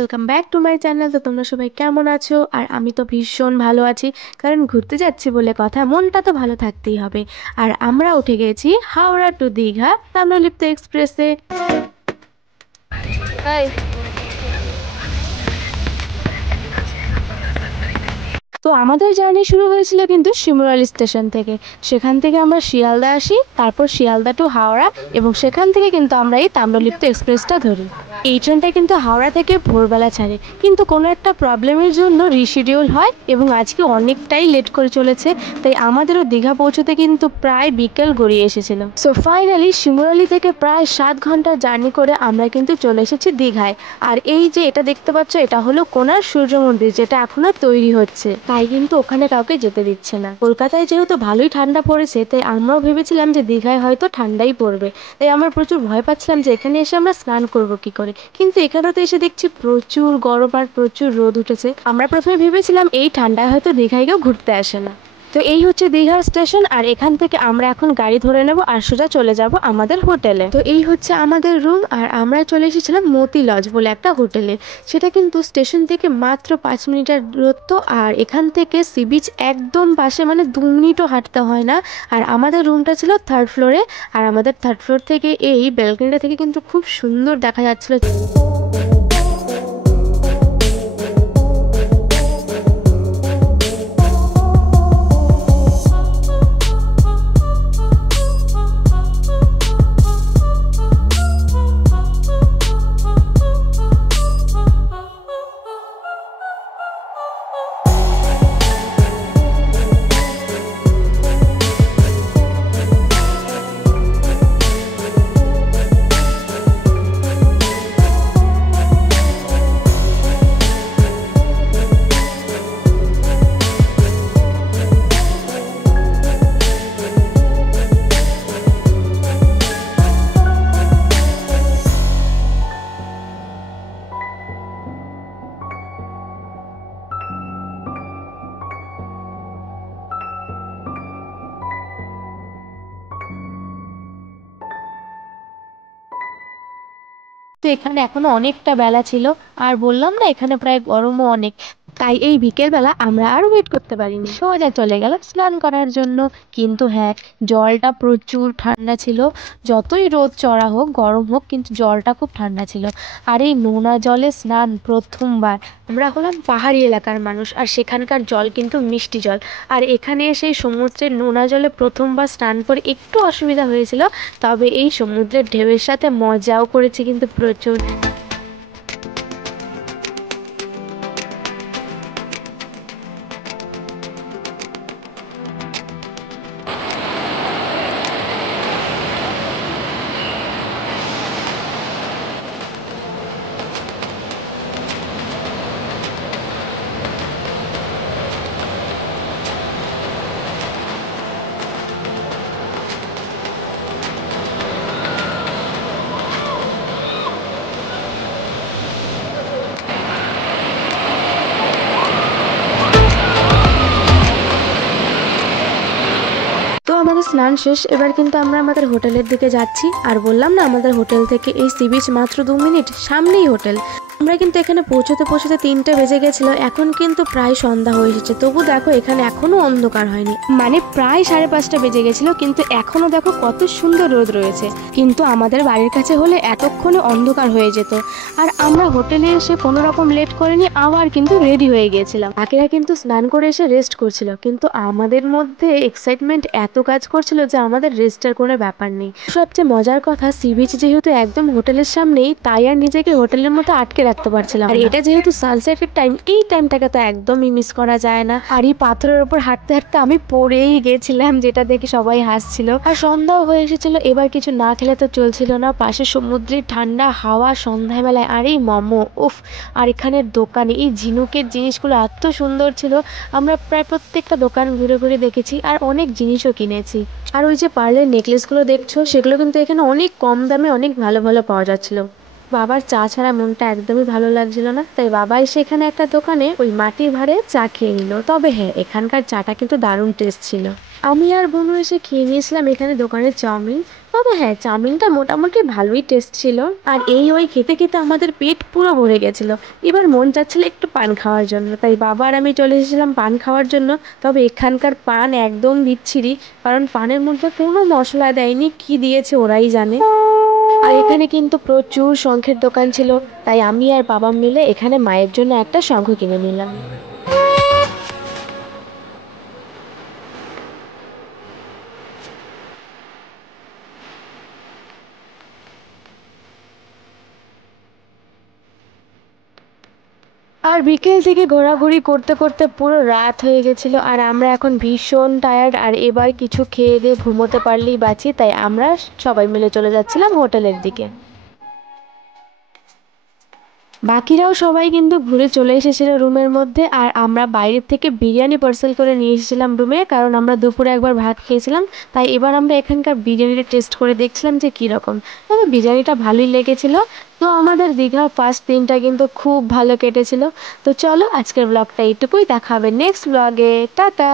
Welcome back to my channel. তো তোমরা সবাই কেমন আছো? আর আমি তো ভীষণ ভালো আছি, কারণ ঘুরতে যাচ্ছি বলে কথা, মনটা তো ভালো থাকতেই হবে। আর আমরা উঠে গেছি হাওড়া টু দীঘা তাম্রলিপ্ত এক্সপ্রেসে। তো আমাদের জার্নি শুরু হয়েছিল কিন্তু শিমুরালি স্টেশন থেকে। সেখান থেকে আমরা শিয়ালদা আসি, তারপর শিয়ালদা টু হাওড়া, এবং সেখান থেকে কিন্তু আমরা এই তাম্রলিপ্ত এক্সপ্রেসটা ধরি। এই ট্রেনটা কিন্তু হাওড়া থেকে ভোরবেলা ছাড়ে, কিন্তু কোনো একটা প্রবলেমের জন্য রিশিডিউল হয় এবং আজকে অনেকটাই লেট করে চলেছে। তাই আমাদেরও দীঘা পৌঁছতে কিন্তু প্রায় বিকেল গড়িয়ে এসেছিল। সো ফাইনালি শিমুরালি থেকে প্রায় 7 ঘন্টা জার্নি করে আমরা কিন্তু চলে এসেছি দীঘায়। আর এই যে এটা দেখতে পাচ্ছ, এটা হলো কোণার সূর্য মন্দির, যেটা এখনো তৈরি হচ্ছে, তাই কিন্তু ওখানে কাউকে যেতে দিচ্ছে না। কলকাতায় যেহেতু ভালোই ঠান্ডা পড়েছে, তাই আমরাও ভেবেছিলাম যে দীঘায় হয়তো ঠান্ডাই পড়বে। তাই আমরা প্রচুর ভয় পাচ্ছিলাম যে এখানে এসে আমরা স্নান করবো কি করে, কিন্তু এখানে তো এসে দেখছি প্রচুর গরম আর প্রচুর রোদ উঠেছে। আমরা প্রথমে ভেবেছিলাম এই ঠান্ডায় হয়তো দীঘায় কেউ ঘুরতে আসে না। তো এই হচ্ছে দীঘার স্টেশন, আর এখান থেকে আমরা এখন গাড়ি ধরে নেব আর সোজা চলে যাব আমাদের হোটেলে। তো এই হচ্ছে আমাদের রুম, আর আমরা চলে এসেছিলাম মতি লজ বলে একটা হোটেলে। সেটা কিন্তু স্টেশন থেকে মাত্র 5 মিনিটের দূরত্ব, আর এখান থেকে সি বিচ একদম পাশে, মানে 2 মিনিটও হাঁটতে হয় না। আর আমাদের রুমটা ছিল 3rd ফ্লোরে, আর আমাদের 3rd ফ্লোর থেকে এই ব্যালকনিটা থেকে কিন্তু খুব সুন্দর দেখা যাচ্ছিল। তো এখানে এখনো অনেকটা বেলা ছিল, আর বললাম না এখানে প্রায় গরমও অনেক। তাই এই বিকেলবেলা আমরা আর ওয়েট করতে পারিনি, সোজা চলে গেলাম স্নান করার জন্য। কিন্তু হ্যাঁ, জলটা প্রচুর ঠান্ডা ছিল। যতই রোদ চড়া হোক, গরম হোক, কিন্তু জলটা খুব ঠান্ডা ছিল। আর এই নোনা জলে স্নান প্রথমবার। আমরা হলাম পাহাড়ি এলাকার মানুষ, আর সেখানকার জল কিন্তু মিষ্টি জল। আর এখানে এসে সমুদ্রের নোনা জলে প্রথমবার স্নান করে একটু অসুবিধা হয়েছিল, তবে এই সমুদ্রের ঢেউয়ের সাথে মজাও করেছি কিন্তু প্রচুর। তো আমাদের স্নান শেষ, এবার কিন্তু আমরা আমাদের হোটেলের দিকে যাচ্ছি। আর বললাম না, আমাদের হোটেল থেকে এই সি বিচ মাত্র 2 মিনিট, সামনেই হোটেল। আমরা কিন্তু এখানে পৌঁছতে পৌঁছতে 3টে বেজে গেছিল। এখন কিন্তু প্রায় সন্ধ্যা হয়ে এসেছে, তবু দেখো এখানে এখনো অন্ধকার হয়নি, মানে প্রায় 5:30 বেজে গেছিল, কিন্তু এখনো দেখো কত সুন্দর রোদ রয়েছে। কিন্তু আমাদের বাড়ির কাছে হলে এতক্ষণে অন্ধকার হয়ে যেত। আর আমরা হোটেলে এসে কোনো রকম লেট করিনি, আবার কিন্তু রেডি হয়ে গিয়েছিলাম। বাকিরা কিন্তু স্নান করে এসে রেস্ট করছিল, কিন্তু আমাদের মধ্যে এক্সাইটমেন্ট এত কাজ করছিল যে আমাদের রেস্টের কোনো ব্যাপার নেই। সবচেয়ে মজার কথা, সি বিচ যেহেতু একদম হোটেলের সামনেই, তাই আর নিজেকে হোটেলের মধ্যে আটকে রাখতে পারছিলাম। আর এটা যেহেতু সানসেটের টাইম, এই টাইমটাকে তো একদমই মিস করা যায় না। আর এই পাথরের উপর হাঁটতে হাঁটতে আমি পড়েই গেছিলাম, যেটা দেখে সবাই হাসছিল। আর সন্ধ্যাও হয়ে এসেছিল, এবার কিছু না খেলে তো চলছিল না। পাশে সমুদ্রের ঠান্ডা হাওয়া সন্ধ্যাবেলায়, আর এই মোমো, উফ! আর এখানের দোকানে এই ঝিনুকের জিনিসগুলো এত সুন্দর ছিল। আমরা প্রায় প্রত্যেকটা দোকান ঘুরে ঘুরে দেখেছি, আর অনেক জিনিসও কিনেছি। আর ওই যে পার্লের নেকলেসগুলো দেখছো, সেগুলো কিন্তু এখানে অনেক কম দামে অনেক ভালো ভালো পাওয়া যাচ্ছিল। বাবার চা ছাড়া মনটা একদমই ভালো লাগছিল না, তাই বাবা এসে এখানে একটা দোকানে ওই মাটির ভাঁড়ে চা খেয়ে নিল। তবে হ্যাঁ, এখানকার চাটা কিন্তু দারুণ টেস্ট ছিল। আমি আর বোনু এসে খেয়ে নিয়েছিলাম এখানে দোকানের চাউমিন। তবে হ্যাঁ, চাউমিনটা মোটামুটি ভালোই টেস্ট ছিল। আর এই ওই খেতে খেতে আমাদের পেট পুরো ভরে গেছিল। এবার মন চাচ্ছিল একটু পান খাওয়ার জন্য, তাই বাবা আর আমি চলে এসেছিলাম পান খাওয়ার জন্য। তবে এখানকার পান একদম বিচ্ছিরি, কারণ পানের মধ্যে কোনো মশলা দেয়নি, কি দিয়েছে ওরাই জানে। আর এখানে কিন্তু প্রচুর শঙ্খের দোকান ছিল, তাই আমি আর বাবা মিলে এখানে মায়ের জন্য একটা শঙ্খ কিনে নিলাম। আর বিকেল থেকে ঘোরাঘুরি করতে করতে পুরো রাত হয়ে গেছিল, আর আমরা এখন ভীষণ টায়ার্ড। আর এবার কিছু খেয়ে দিয়ে ঘুমোতে পারলেই বাঁচি, তাই আমরা সবাই মিলে চলে যাচ্ছিলাম হোটেলের দিকে। বাকিরাও সবাই কিন্তু ঘুরে চলে এসেছিল রুমের মধ্যে, আর আমরা বাইরের থেকে বিরিয়ানি পার্সেল করে নিয়ে এসেছিলাম রুমে, কারণ আমরা দুপুরে একবার ভাত খেয়েছিলাম। তাই এবার আমরা এখানকার বিরিয়ানিটা টেস্ট করে দেখছিলাম যে কীরকম। তবে বিরিয়ানিটা ভালোই লেগেছিল। তো আমাদের দীঘার ফার্স্ট দিনটা কিন্তু খুব ভালো কেটেছিল। তো চলো আজকের ব্লগটা এইটুকুই, দেখা হবে নেক্সট ব্লগে। টাটা।